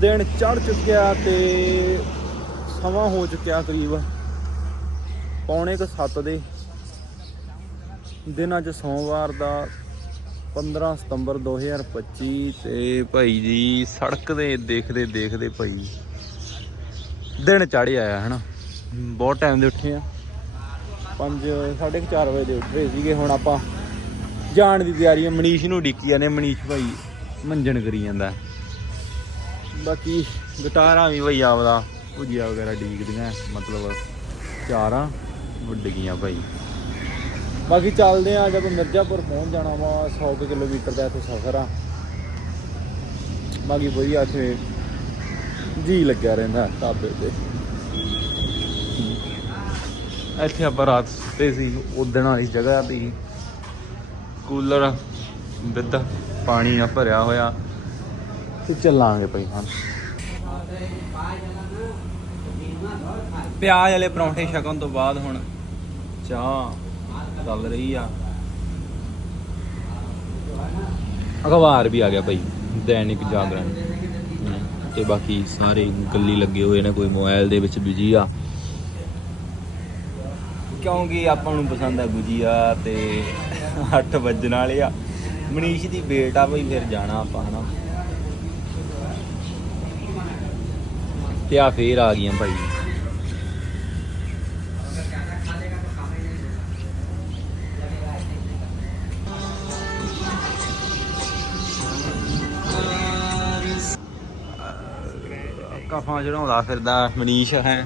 ਦਿਨ ਚੜ ਚੁੱਕਿਆ ਤੇ ਸਮਾਂ ਹੋ ਚੁੱਕਿਆ ਕਰੀਬ ਪੌਣੇ ਕੁ 7 ਦੇ। ਦਿਨ ਅੱਜ ਸੋਮਵਾਰ ਦਾ 15 ਸਤੰਬਰ 2025 ਤੇ ਭਾਈ ਜੀ ਸੜਕ ਦੇ ਦੇਖਦੇ ਦੇਖਦੇ ਭਾਈ ਦਿਨ ਚੜ ਆਇਆ ਹਨਾ। ਬਹੁਤ ਟਾਈਮ ਦੇ ਉੱਠੇ ਆ। 5 4:30 ਵਜੇ ਦੇ ਉੱਠ ਰਹੇ ਸੀਗੇ। ਹੁਣ ਆਪਾਂ ਜਾਣ ਦੀ ਤਿਆਰੀ ਹੈ ਮਨੀਸ਼ ਨੂੰ ਡਿੱਕੀ ਜਾਂਦੇ ਮਨੀਸ਼ ਭਾਈ ਮੰਜਣ ਕਰੀ ਜਾਂਦਾ। ਬਾਕੀ ਗਟਾਰਾਂ ਵੀ ਭਾਈ ਆਪਦਾ ਭੁਜੀਆ ਵਗੈਰਾ ਡੀਕਦੀਆਂ, ਮਤਲਬ ਚਾਰਾਂ ਉੱਡ ਗਈਆਂ ਭਾਈ ਬਾਕੀ ਚੱਲਦੇ ਆ, ਜਦੋਂ ਮਿਰਜ਼ਾਪੁਰ ਪਹੁੰਚ ਜਾਣਾ ਵਾ 100 ਕੁ ਕਿਲੋਮੀਟਰ ਦਾ ਇੱਥੇ ਸਫ਼ਰ ਆ। ਬਾਕੀ ਵਧੀਆ ਇੱਥੇ ਜੀ ਲੱਗਿਆ ਰਹਿੰਦਾ ਢਾਬੇ ਤੇ। ਇੱਥੇ ਆਪਾਂ ਰਾਤ ਸੁੱਤੇ ਸੀ, ਉਦਣ ਵਾਲੀ ਜਗ੍ਹਾ ਤੇ ਕੂਲਰ ਵਿੱਦ ਪਾਣੀ ਨਾਲ ਭਰਿਆ ਹੋਇਆ। ਤੇ ਚੱਲਾਂਗੇ ਭਾਈ ਹਾਂ। ਪਿਆਜ਼ ਵਾਲੇ ਪਰੌਂਠੇ ਛਕਣ ਤੋਂ ਬਾਅਦ ਹੁਣ ਚਾਹ ਚੱਲ ਰਹੀ ਆ। ਅਖਬਾਰ ਵੀ ਆ ਗਿਆ ਭਾਈ ਦੈਨਿਕ ਜਾਗਰਣ। ਤੇ ਬਾਕੀ ਸਾਰੇ ਗੱਲੀ ਲੱਗੇ ਹੋਏ ਨੇ, ਕੋਈ ਮੋਬਾਈਲ ਦੇ ਵਿੱਚ ਬਿਜ਼ੀ ਆ। ਕਿਉਂਕਿ ਆਪਾਂ ਨੂੰ ਪਸੰਦ ਆ ਗੁਜੀਆ ਤੇ 8 ਵੱਜਣ ਵਾਲੇ ਆ। ਮਨੀਸ਼ ਦੀ ਬੇਟ ਆ ਭਾਈ ਫਿਰ ਜਾਣਾ ਆਪਾਂ, ਹਨਾ। ਤੇ ਆ ਫੇਰ ਆ ਗਈਆਂ ਭਾਈ। ਕਫਾਂ ਚੜਾਉਂਦਾ ਫਿਰਦਾ ਮਨੀਸ਼ ਹੈ।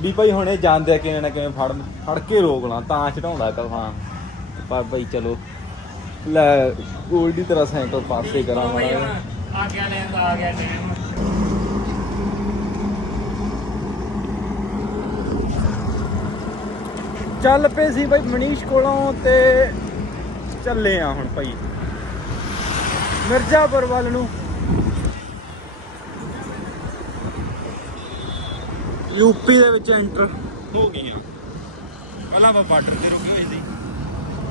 ਵੀ ਭਾਈ ਹੁਣੇ ਜਾਂਦੇ ਆ ਕਿਵੇਂ ਨਾ ਕਿਵੇਂ ਫੜ ਫੜ ਕੇ ਰੋਕਣਾ ਤਾਂ ਚੜਾਉਂਦਾ ਕਫਾਂ ਪਰ ਭਾਈ ਚਲੋ ਲੈ ਗੋਲਡੀ ਤਰ੍ਹਾਂ ਸਾਈਕਲ ਪਾਸੇ ਕਰਾਂ ਮਾੜਾ। ਆ ਗਿਆ ਨੇ ਆ ਗਿਆ ਨੇ ਚੱਲ ਪਏ ਸੀ ਬਾਈ ਮਨੀਸ਼ ਕੋਲੋਂ ਤੇ ਚੱਲੇ ਆ ਹੁਣ ਭਾਈ। ਮਿਰਜ਼ਾਪੁਰ ਵੱਲ ਨੂੰ। ਯੂਪੀ ਦੇ ਵਿੱਚ ਐਂਟਰ ਹੋ ਗਏ ਆ। ਪਹਿਲਾਂ ਆਪਾਂ ਬਾਰਡਰ ਤੇ ਰੁਕੇ ਹੋਏ ਸੀ।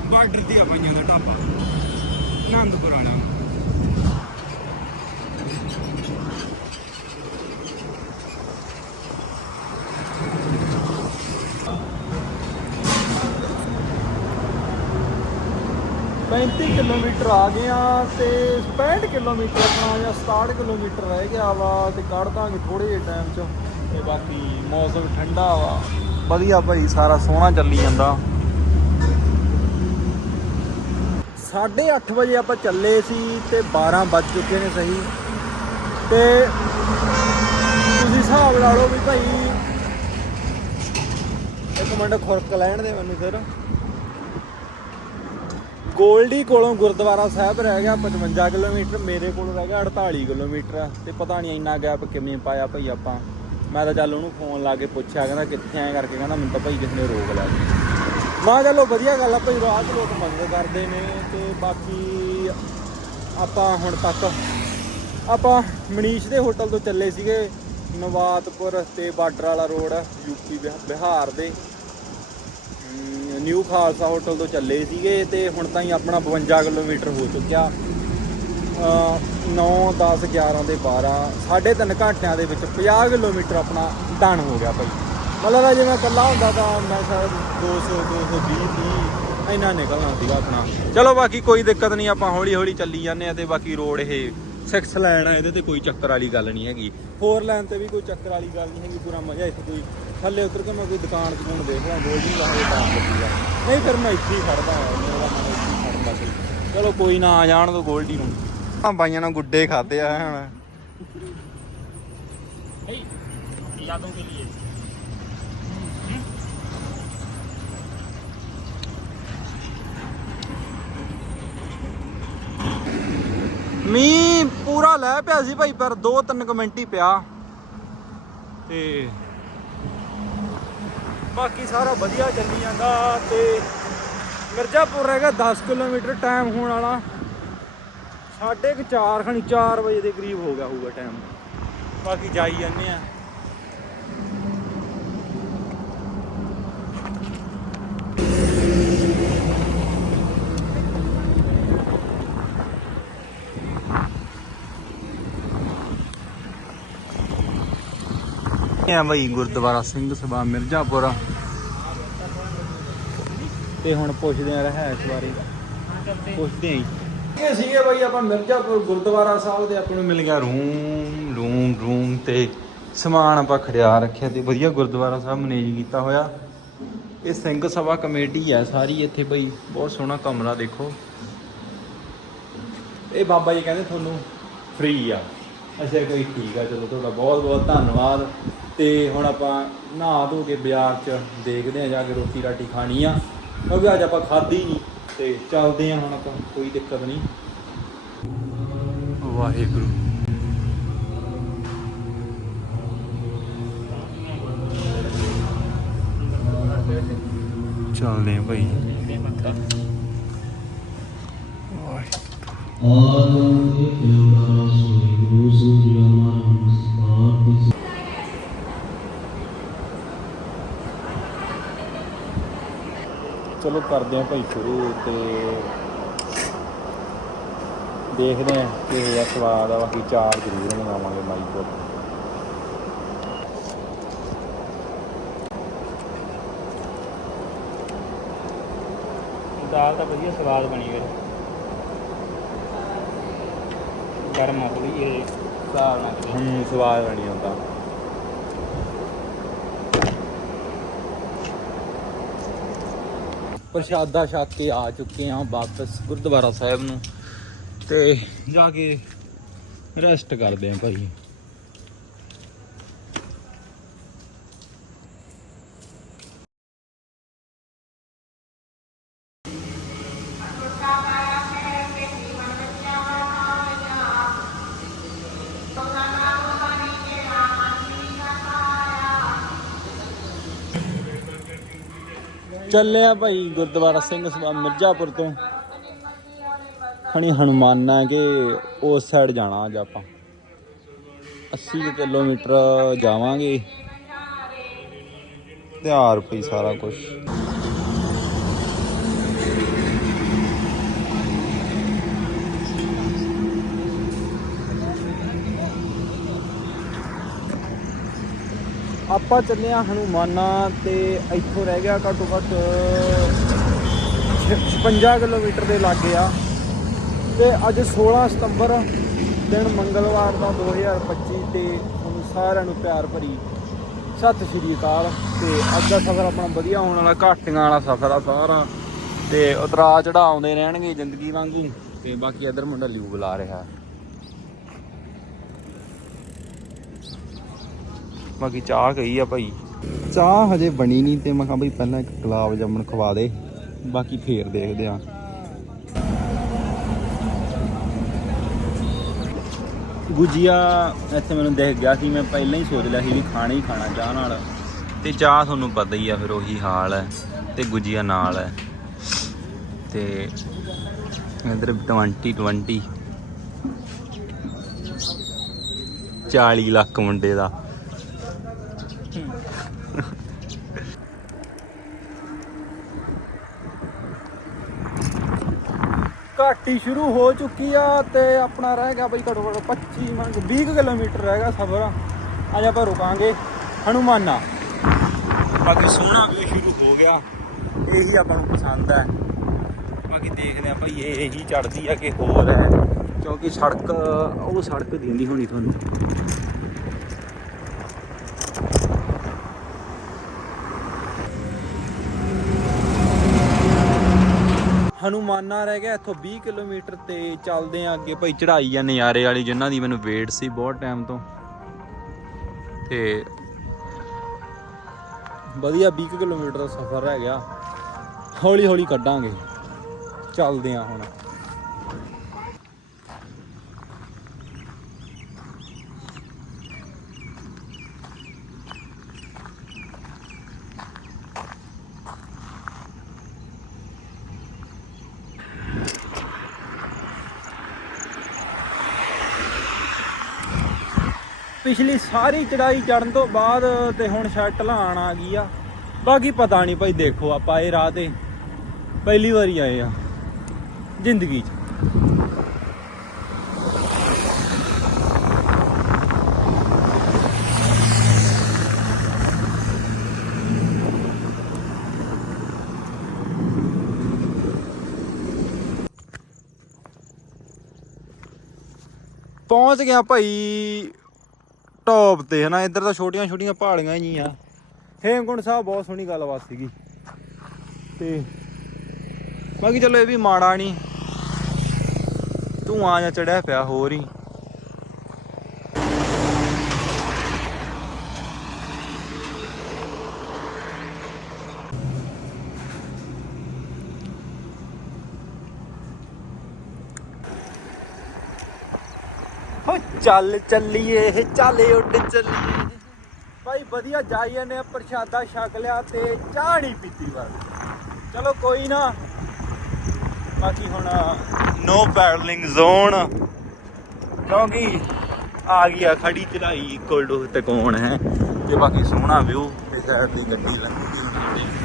ਬਾਰਡਰ ਤੇ ਆ ਪਾਈਆਂ ਦਾ ਢਾਬਾ। ਆਨੰਦਪੁਰ ਵਾਲਾ 35 ਕਿਲੋਮੀਟਰ ਆ ਗਏ ਆ ਤੇ 65 ਕਿਲੋਮੀਟਰ ਆਪਣਾ ਜਾਂ 67 ਕਿਲੋਮੀਟਰ ਰਹਿ ਗਿਆ ਵਾ ਤੇ ਕੱਢ ਦਾਂਗੇ ਥੋੜੇ ਜਿਹੇ ਟਾਈਮ 'ਚ। ਤੇ ਬਾਕੀ ਮੌਸਮ ਠੰਡਾ ਵਾ। ਵਧੀਆ ਭਾਈ, ਸਾਰਾ ਸੋਹਣਾ ਚੱਲੀ ਜਾਂਦਾ। 8:30 ਵਜੇ ਆਪਾਂ ਚੱਲੇ ਸੀ ਤੇ 12 ਵੱਜ ਚੁੱਕੇ ਨੇ ਸਹੀ। ਤੇ ਤੁਸੀਂ ਹਿਸਾਬ ਲਾ ਲਓ ਵੀ ਭਾਈ, ਇੱਕ ਮਿੰਟ ਖੁਰਕ ਲੈਣ ਦੇ ਮੈਨੂੰ ਫਿਰ। ਗੋਲਡੀ ਕੋਲੋਂ ਗੁਰਦੁਆਰਾ ਸਾਹਿਬ ਰਹਿ ਗਿਆ 55 ਕਿਲੋਮੀਟਰ, ਮੇਰੇ ਕੋਲ ਰਹਿ ਗਿਆ 48 ਕਿਲੋਮੀਟਰ। ਤੇ ਪਤਾ ਨਹੀਂ ਇੰਨਾ ਗੈਪ ਕਿਵੇਂ ਪਾਇਆ ਭਾਈ ਆਪਾਂ। ਮੈਂ ਤਾਂ ਚੱਲ ਉਹਨੂੰ ਫੋਨ ਲਾ ਕੇ ਪੁੱਛਿਆ, ਕਹਿੰਦਾ ਕਿੱਥੇ ਆਏ ਕਰਕੇ, ਕਹਿੰਦਾ ਮੈਨੂੰ ਤਾਂ ਭਾਈ ਕਿਸੇ ਨੇ ਰੋਕ ਲਿਆ ਮੈਂ ਚਲੋ ਵਧੀਆ ਗੱਲ ਆ, ਭਾਈ ਰਾਹ 'ਚ ਲੋਕ ਮਦਦ ਕਰਦੇ ਨੇ, ਤੇ ਬਾਕੀ ਆਪਾਂ ਹੁਣ ਤੱਕ, ਆਪਾਂ ਮਨੀਸ਼ ਦੇ ਹੋਟਲ ਤੋਂ ਚੱਲੇ ਸੀਗੇ, ਨਵਾਤਪੁਰ ਤੇ ਬਾਰਡਰ ਵਾਲਾ ਰੋਡ ਯੂਪੀ ਬਿਹਾਰ ਦੇ। ਨਿਊ ਖਾਲਸਾ ਹੋਟਲ ਤੋਂ ਚੱਲੇ ਸੀਗੇ ਤੇ ਹੁਣ ਤਾਂ ਹੀ ਆਪਣਾ 52 ਕਿਲੋਮੀਟਰ ਹੋ ਚੁੱਕਿਆ। 9 10 11 ਦੇ 12 3.5 ਘੰਟਿਆਂ ਦੇ ਵਿੱਚ 50 ਕਿਲੋਮੀਟਰ ਆਪਣਾ ਡਨ ਹੋ ਗਿਆ ਭਾਈ। ਮਤਲਬ ਜੇ ਮੈਂ ਇਕੱਲਾ ਹੁੰਦਾ ਤਾਂ ਮੈਂ ਸ਼ਾਇਦ 200 220 30 ਇੰਨਾ ਨਿਕਲਣਾ ਸੀਗਾ ਆਪਣਾ। ਚਲੋ ਬਾਕੀ ਕੋਈ ਦਿੱਕਤ ਨਹੀਂ, ਆਪਾਂ ਹੌਲੀ ਹੌਲੀ ਚੱਲੀ ਜਾਂਦੇ ਆ ਤੇ ਬਾਕੀ ਰੋਡ ਇਹ ਸਿਕਸ ਲੈਣ ਆ, ਇਹਦੇ ਤੇ ਕੋਈ ਚੱਕਰ ਵਾਲੀ ਗੱਲ ਨਹੀਂ ਹੈਗੀ। ਫੋਰ ਲੈਣ ਤੇ ਵੀ ਕੋਈ ਚੱਕਰ ਵਾਲੀ ਗੱਲ ਨਹੀਂ ਹੈਗੀ, ਪੂਰਾ ਮਜ਼ਾ ਇੱਥੇ ਕੋਈ ਥੱਲੇ ਉਤਰ ਕੇ ਮੈਂ ਕੋਈ ਦੁਕਾਨ ਦੁਕਾਨ ਦੇਖ ਲਾਂ ਦੋ ਦਿਨ ਲਾਉਂਦੇ ਟਾਈਮ ਨਹੀਂ ਫਿਰ ਮੈਂ ਇੱਥੇ ਹੀ ਖੜਦਾ ਮੇਰਾ ਮਨ ਇੱਥੇ ਹੀ ਖੜਦਾ ਸੀ। ਚਲੋ ਕੋਈ ਨਾ ਆ ਜਾਣ ਦੋ ਗੋਲਡੀ ਨੂੰ। ਆ ਬਾਈਆਂ ਨਾਲ ਗੁੱਡੇ ਖਾਦੇ ਆ ਹੁਣ। ਮੀ ਪੂਰਾ ਲੈ ਪਿਆ ਸੀ ਭਾਈ ਪਰ 2-3 ਮਿੰਟ ਹੀ ਪਿਆ। ਤੇ ਬਾਕੀ ਸਾਰਾ ਵਧੀਆ ਚੱਲੀ ਜਾਂਦਾ ਤੇ ਮਿਰਜ਼ਾਪੁਰ ਰਹਿ 10 ਕਿਲੋਮੀਟਰ ਟਾਈਮ ਹੋਣ ਵਾਲਾ। ਸਾਢੇ ਕੁ 4 ਖਣੀ 4 ਵਜੇ ਦੇ ਕਰੀਬ ਹੋ ਗਿਆ ਹੋਊਗਾ ਟਾਈਮ ਬਾਕੀ ਜਾਈ ਜਾਂਦੇ ਆ। ਆ ਬਈ ਗੁਰਦੁਆਰਾ ਸਿੰਘ ਸਭਾ ਮਿਰਜ਼ਾਪੁਰ। ਤੇ ਹੁਣ ਪੁੱਛਦੇ ਆ ਰਹਿਸ਼ ਬਾਰੇ। ਪੁੱਛਦੇ ਆਂ ਇਹ ਸੀਗੇ ਬਈ ਆਪਾਂ ਮਿਰਜ਼ਾਪੁਰ ਗੁਰਦੁਆਰਾ ਸਾਹਿਬ ਦੇ ਆਪਾਂ ਨੂੰ ਮਿਲ ਗਿਆ ਰੂਮ ਰੂਮ ਰੂਮ ਤੇ ਸਮਾਨ ਆਪਾਂ ਖੜਿਆ ਰੱਖਿਆ ਤੇ ਵਧੀਆ ਗੁਰਦੁਆਰਾ ਸਾਹਿਬ ਮੈਨੇਜ ਕੀਤਾ ਹੋਇਆ। ਇਹ ਸਿੰਘ ਸਭਾ ਕਮੇਟੀ ਹੈ ਸਾਰੀ ਇੱਥੇ ਬਈ, ਬਹੁਤ ਸੋਹਣਾ ਕਮਰਾ ਦੇਖੋ। ਇਹ ਬਾਬਾ ਜੀ ਕਹਿੰਦੇ ਤੁਹਾਨੂੰ ਫ੍ਰੀ ਆ। ਅੱਛਾ ਕੋਈ ਠੀਕ ਆ, ਚਲੋ ਤੁਹਾਡਾ ਬਹੁਤ ਬਹੁਤ ਧੰਨਵਾਦ। ਤੇ ਹੁਣ ਆਪਾਂ ਨਹਾ ਧੋ ਕੇ ਬਾਜ਼ਾਰ 'ਚ ਦੇਖਦੇ ਆ ਜਾ ਕੇ ਰੋਟੀ ਰਾਟੀ ਖਾਣੀ ਆ। ਕਿਉਂਕਿ ਅੱਜ ਆਪਾਂ ਖਾਧੀ ਨਹੀਂ ਤੇ ਚੱਲਦੇ ਆ ਹੁਣ ਆਪਾਂ ਕੋਈ ਦਿੱਕਤ ਨਹੀਂ। ਵਾਹਿਗੁਰੂ। ਚੱਲਦੇ ਆ ਭਾਈ। ਇਹ ਮੱਥਾ ਆਨੰਦ ਪਿਆਰਾ ਸੋਈ ਗੁਰੂ ਸੂਰਿਆ ਮਨ ਸਮਾਰ ਚਲੋ ਕਰਦੇ ਆ ਭਾਈ ਸ਼ੁਰੂ ਤੇ ਦੇਖਦੇ ਆ ਕਿ ਇਹ ਸਵਾਦ ਆ ਬਾਕੀ ਚਾਰ ਜ਼ਰੂਰ ਮੰਗਾਵਾਂਗੇ ਮਾਈ ਕੋਲ ਦਾਲ ਤਾਂ ਵਧੀਆ ਸਵਾਦ ਬਣੀ ਫਿਰ ਗਰਮ ਹੋ ਗਈ ਇਹ ਦਾਲ ਨਾਲ ਹੂੰ ਸਵਾਦ ਬਣੀ ਹੁੰਦਾ ਪ੍ਰਸ਼ਾਦਾ ਛਕ ਕੇ ਆ ਚੁੱਕੇ ਆ ਵਾਪਸ ਗੁਰਦੁਆਰਾ ਸਾਹਿਬ ਨੂੰ ਤੇ ਜਾ ਕੇ ਰੈਸਟ ਕਰਦੇ ਆ ਭਾਈ। ਚੱਲਿਆ ਭਾਈ ਗੁਰਦੁਆਰਾ ਸਿੰਘ ਸਭਾ ਮਿਰਜ਼ਾਪੁਰ ਤੋਂ। ਖਣੀ ਹਨੂਮਾਨਾ ਕਿ ਉਸ ਸਾਈਡ ਜਾਣਾ ਅੱਜ ਆਪਾਂ। 80 ਕਿਲੋਮੀਟਰ ਜਾਵਾਂਗੇ। ਤਿਆਰ ਪਈ ਸਾਰਾ ਕੁਝ ਆਪਾਂ ਚੱਲੇ ਆ ਹਨੂਮਾਨਾ ਤੇ ਇੱਥੋਂ ਰਹਿ ਗਿਆ ਘੱਟੋ ਘੱਟ 56 ਕਿਲੋਮੀਟਰ ਦੇ ਲਾਗੇ ਆ। ਤੇ ਅੱਜ 16 ਸਤੰਬਰ ਦਿਨ ਮੰਗਲਵਾਰ ਦਾ 2025 ਤੇ ਤੁਹਾਨੂੰ ਸਾਰਿਆਂ ਨੂੰ ਪਿਆਰ ਭਰੀ ਸਤਿ ਸ਼੍ਰੀ ਅਕਾਲ। ਤੇ ਅੱਜ ਦਾ ਸਫ਼ਰ ਆਪਣਾ ਵਧੀਆ ਹੋਣ ਵਾਲਾ, ਘਾਟੀਆਂ ਵਾਲਾ ਸਫ਼ਰ ਆ ਸਾਰਾ। ਤੇ ਉਤਰਾ ਚੜਾ ਆਉਂਦੇ ਰਹਿਣਗੇ ਜ਼ਿੰਦਗੀ ਵਾਂਗੂ। ਤੇ ਬਾਕੀ ਇਧਰ ਮੁੰਡਾ ਲਿਊ ਬੁਲਾ ਰਿਹਾ। ਬਾਕੀ ਚਾਹ ਗਈ ਆ ਭਾਈ? ਚਾਹ ਹਜੇ ਬਣੀ ਨਹੀਂ ਤੇ ਮੈਂ ਕਿਹਾ ਬਈ ਪਹਿਲਾਂ ਇੱਕ ਗੁਲਾਬ ਜਾਮਣ ਖਵਾ ਦੇ ਬਾਕੀ ਫੇਰ ਦੇਖਦੇ ਆ। ਗੁਜੀਆ ਇੱਥੇ ਮੈਨੂੰ ਦੇਖ ਗਿਆ ਸੀ ਮੈਂ ਪਹਿਲਾਂ ਹੀ ਸੋਚ ਲਿਆ ਸੀ ਵੀ ਖਾਣਾ ਹੀ ਖਾਣਾ ਚਾਹ ਨਾਲ। ਤੇ ਚਾਹ ਤੁਹਾਨੂੰ ਪਤਾ ਹੀ ਆ ਫਿਰ ਉਹੀ ਹਾਲ ਹੈ ਤੇ ਗੁਜੀਆ ਨਾਲ ਹੈ। ਤੇ ਇਧਰ 20 20 40 ਲੱਖ ਮੁੰਡੇ ਦਾ। ਘਾਟੀ ਸ਼ੁਰੂ ਹੋ ਚੁੱਕੀ ਆ ਤੇ ਆਪਣਾ ਰਹਿ ਗਿਆ ਬਈ ਘੱਟੋ ਘੱਟ 25 ਮੰਨ 20 ਕੁ ਕਿਲੋਮੀਟਰ ਰਹਿ ਗਿਆ ਸਫ਼ਰ। ਅੱਜ ਆਪਾਂ ਰੁਕਾਂਗੇ ਹਨੂਮਾਨਾ। ਬਾਕੀ ਸੋਹਣਾ ਵੀ ਸ਼ੁਰੂ ਹੋ ਗਿਆ। ਇਹੀ ਆਪਾਂ ਨੂੰ ਪਸੰਦ ਹੈ ਬਾਕੀ ਦੇਖਦੇ ਆ ਭਾਈ ਇਹ ਇਹੀ ਚੜਦੀ ਆ ਕਿ ਹੋਰ ਹੈ। ਕਿਉਂਕਿ ਸੜਕ, ਉਹ ਸੜਕ ਦਿੰਦੀ ਹੋਣੀ ਤੁਹਾਨੂੰ। ਹਨੂਮਾਨਾ ਰਹਿ ਗਿਆ, ਇੱਥੋਂ 20 ਕਿਲੋਮੀਟਰ ਤੇ ਚੱਲਦੇ ਆ ਅੱਗੇ। ਭਾਈ ਚੜਾਈ ਆ ਨਜ਼ਾਰੇ ਵਾਲੀ, ਜਿਨ੍ਹਾਂ ਦੀ ਮੈਨੂੰ ਵੇਟ ਸੀ ਬਹੁਤ ਟਾਈਮ ਤੋਂ। ਤੇ ਵਧੀਆ 20 ਕੁ ਕਿਲੋਮੀਟਰ ਦਾ ਸਫ਼ਰ ਰਹਿ ਗਿਆ। ਹੌਲੀ ਹੌਲੀ ਕੱਢਾਂਗੇ। ਚੱਲਦੇ ਆ ਹੁਣ। ਪਿਛਲੀ ਸਾਰੀ ਚੜਾਈ ਚੜਨ ਤੋਂ ਬਾਅਦ ਤੇ ਹੁਣ ਸ਼ਰਟ ਲਾਣ ਆ ਗਈ ਆ। ਬਾਕੀ ਪਤਾ ਨਹੀਂ ਭਾਈ, ਦੇਖੋ ਆਪਾਂ ਇਹ ਰਾਹ ਤੇ ਪਹਿਲੀ ਵਾਰੀ ਆਏ ਆ ਜ਼ਿੰਦਗੀ 'ਚ। ਪਹੁੰਚ ਗਿਆ ਭਾਈ ਟੌਪ ਤੇ ਹਨਾ, ਇੱਧਰ ਤਾਂ ਛੋਟੀਆਂ ਛੋਟੀਆਂ ਪਹਾੜੀਆਂ ਹੀ ਆ ਹੇਮਕੁੰਡ ਸਾਹਿਬ ਬਹੁਤ ਸੋਹਣੀ ਗੱਲਬਾਤ ਸੀਗੀ। ਤੇ ਬਾਕੀ ਚਲੋ ਇਹ ਵੀ ਮਾੜਾ ਨਹੀਂ ਧੂਆਂ ਜਾਂ ਚੜਿਆ ਪਿਆ, ਹੋਰ ਹੀ ਹੋ ਚੱਲ ਚੱਲੀਏ, ਚੱਲ ਉੱਡ ਚੱਲੀਏ। ਭਾਈ ਵਧੀਆ ਜਾਈ ਜਾਂਦੇ ਆ, ਪ੍ਰਸ਼ਾਦਾ ਛਕ ਲਿਆ ਤੇ ਚਾਹ ਨਹੀਂ ਪੀਤੀ ਪਰ ਚਲੋ ਕੋਈ ਨਾ। ਬਾਕੀ ਹੁਣ ਨੋ ਪੈਡਲਿੰਗ ਜ਼ੋਨ ਕਿਉਂਕਿ ਆ ਗਿਆ ਖੜੀ ਚੜਾਈ ਕੋਲਡੋ ਤੇ ਕੌਣ ਹੈ? ਤੇ ਬਾਕੀ ਸੋਹਣਾ ਵਿਊ ਤੇ ਸਾਈਡ ਦੀ ਗੱਡੀ ਲੰਘਦੀ ਹੁੰਦੀ ਹੈ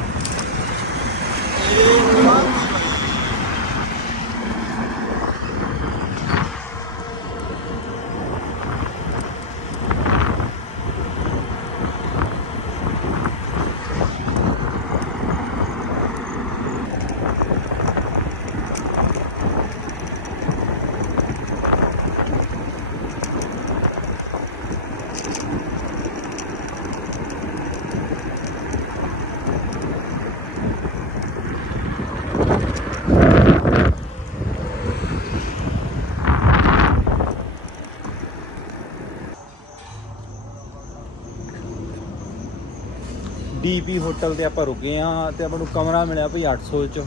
ਡੀਪੀ ਹੋਟਲ ਤੇ ਆਪਾਂ ਰੁਕੇ ਆ ਤੇ ਆਪਾਂ ਨੂੰ ਕਮਰਾ ਮਿਲਿਆ ਭਈ 800 ਚ।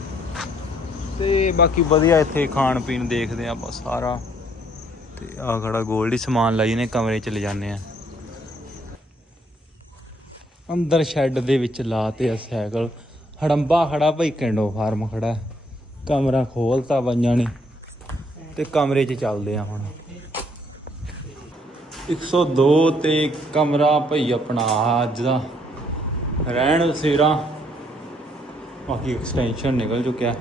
ਤੇ ਬਾਕੀ ਵਧੀਆ ਇੱਥੇ ਖਾਣ ਪੀਣ ਦੇਖਦੇ ਆ ਆਪਾਂ ਸਾਰਾ। ਤੇ ਆ ਖੜਾ 골ਡ ਹੀ ਸਮਾਨ ਲਈ ਨੇ, ਕਮਰੇ ਚ ਲੈ ਜਾਂਦੇ ਆ ਅੰਦਰ ਸ਼ੈੱਡ ਦੇ ਵਿੱਚ ਲਾਤੇ ਆ ਸਾਈਕਲ। ਹੜੰਬਾ ਖੜਾ ਭਈ ਕੈਂਡੋ ਫਾਰਮ ਖੜਾ। ਕਮਰਾ ਖੋਲਤਾ ਬੰਜਾਂ ਨੇ। ਤੇ ਕਮਰੇ 'ਚ ਚੱਲਦੇ ਆ ਹੁਣ। 102 ਤੇ ਕਮਰਾ ਭਈ ਆਪਣਾ ਅੱਜ ਦਾ। ਰਹਿਣ ਸੇਰਾ। ਬਾਕੀ ਐਕਸਟੈਂਸ਼ਨ ਨਿਕਲ ਚੁੱਕਿਆ।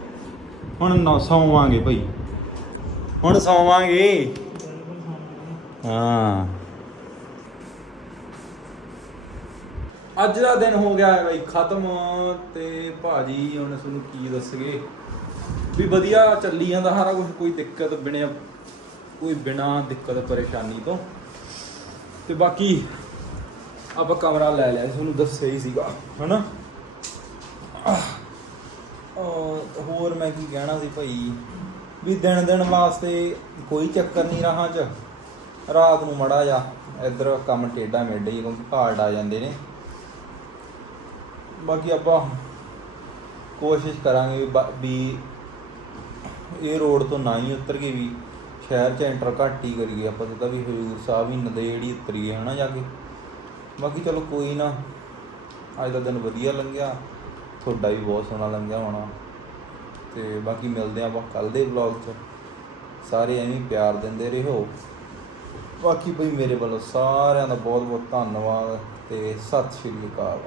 ਹੁਣ ਨਾ ਸੌਵਾਂਗੇ ਭਈ। ਹੁਣ ਸੌਵਾਂਗੇ। ਹਾਂ। ਅੱਜ ਦਾ ਦਿਨ ਹੋ ਗਿਆ ਹੈ ਬਈ ਖਤਮ। ਤੇ ਭਾਜੀ ਹੁਣ ਤੁਹਾਨੂੰ ਕੀ ਦੱਸਗੇ? ਵੀ ਵਧੀਆ ਚੱਲੀ ਜਾਂਦਾ ਸਾਰਾ ਕੁਝ ਕੋਈ ਦਿੱਕਤ ਬਿਨਾਂ ਕੋਈ ਬਿਨਾ ਦਿੱਕਤ ਪਰੇਸ਼ਾਨੀ ਤੋਂ। ਤੇ ਬਾਕੀ ਆਪਾਂ ਕਮਰਾ ਲੈ ਲਿਆ ਸੀ, ਤੁਹਾਨੂੰ ਦੱਸਿਆ ਹੀ ਸੀਗਾ ਹਨਾ? ਅਹ ਹੋਰ ਮੈਂ ਕੀ ਕਹਿਣਾ ਸੀ ਭਾਈ? ਵੀ ਦਿਨ ਦਿਨ ਵਾਸਤੇ ਕੋਈ ਚੱਕਰ ਨਹੀਂ ਰਾਹਾਂ 'ਚ। ਰਾਤ ਨੂੰ ਮੜਾ ਜਾ ਇੱਧਰ ਕੰਮ ਟੇਡਾ ਮੇਡਾ ਹੀ ਕਿਉਂਕਿ ਪਹਾੜ ਆ ਜਾਂਦੇ ਨੇ। ਬਾਕੀ ਆਪਾਂ ਕੋਸ਼ਿਸ਼ ਕਰਾਂਗੇ ਵੀ ਬਾ- ਵੀ ਇਹ ਰੋਡ ਤੋਂ ਨਾ ਹੀ ਉਤਰ ਕੇ ਵੀ ਸ਼ਹਿਰ 'ਚ ਐਂਟਰ ਘੱਟ ਹੀ ਕਰੀਏ ਆਪਾਂ ਸਿੱਧਾ ਵੀ ਹਜੂਰ ਸਾਹਿਬ ਹੀ ਨਦੇੜ ਹੀ ਉਤਰੀਏ ਹਨਾ ਜਾ ਕੇ। ਬਾਕੀ ਚਲੋ ਕੋਈ ਨਾ, ਅੱਜ ਦਾ ਦਿਨ ਵਧੀਆ ਲੰਘਿਆ, ਤੁਹਾਡਾ ਵੀ ਬਹੁਤ ਸੋਹਣਾ ਲੰਘਿਆ ਹੋਣਾ। ਤੇ ਬਾਕੀ ਮਿਲਦੇ ਆਪਾਂ ਕੱਲ ਦੇ ਵਲੌਗ 'ਚ। ਸਾਰੇ ਐਵੇਂ ਪਿਆਰ ਦਿੰਦੇ ਰਹੋ। ਬਾਕੀ ਬਈ ਮੇਰੇ ਵੱਲੋਂ ਸਾਰਿਆਂ ਦਾ ਬਹੁਤ ਬਹੁਤ ਧੰਨਵਾਦ ਤੇ ਸਤਿ ਸ਼੍ਰੀ ਅਕਾਲ।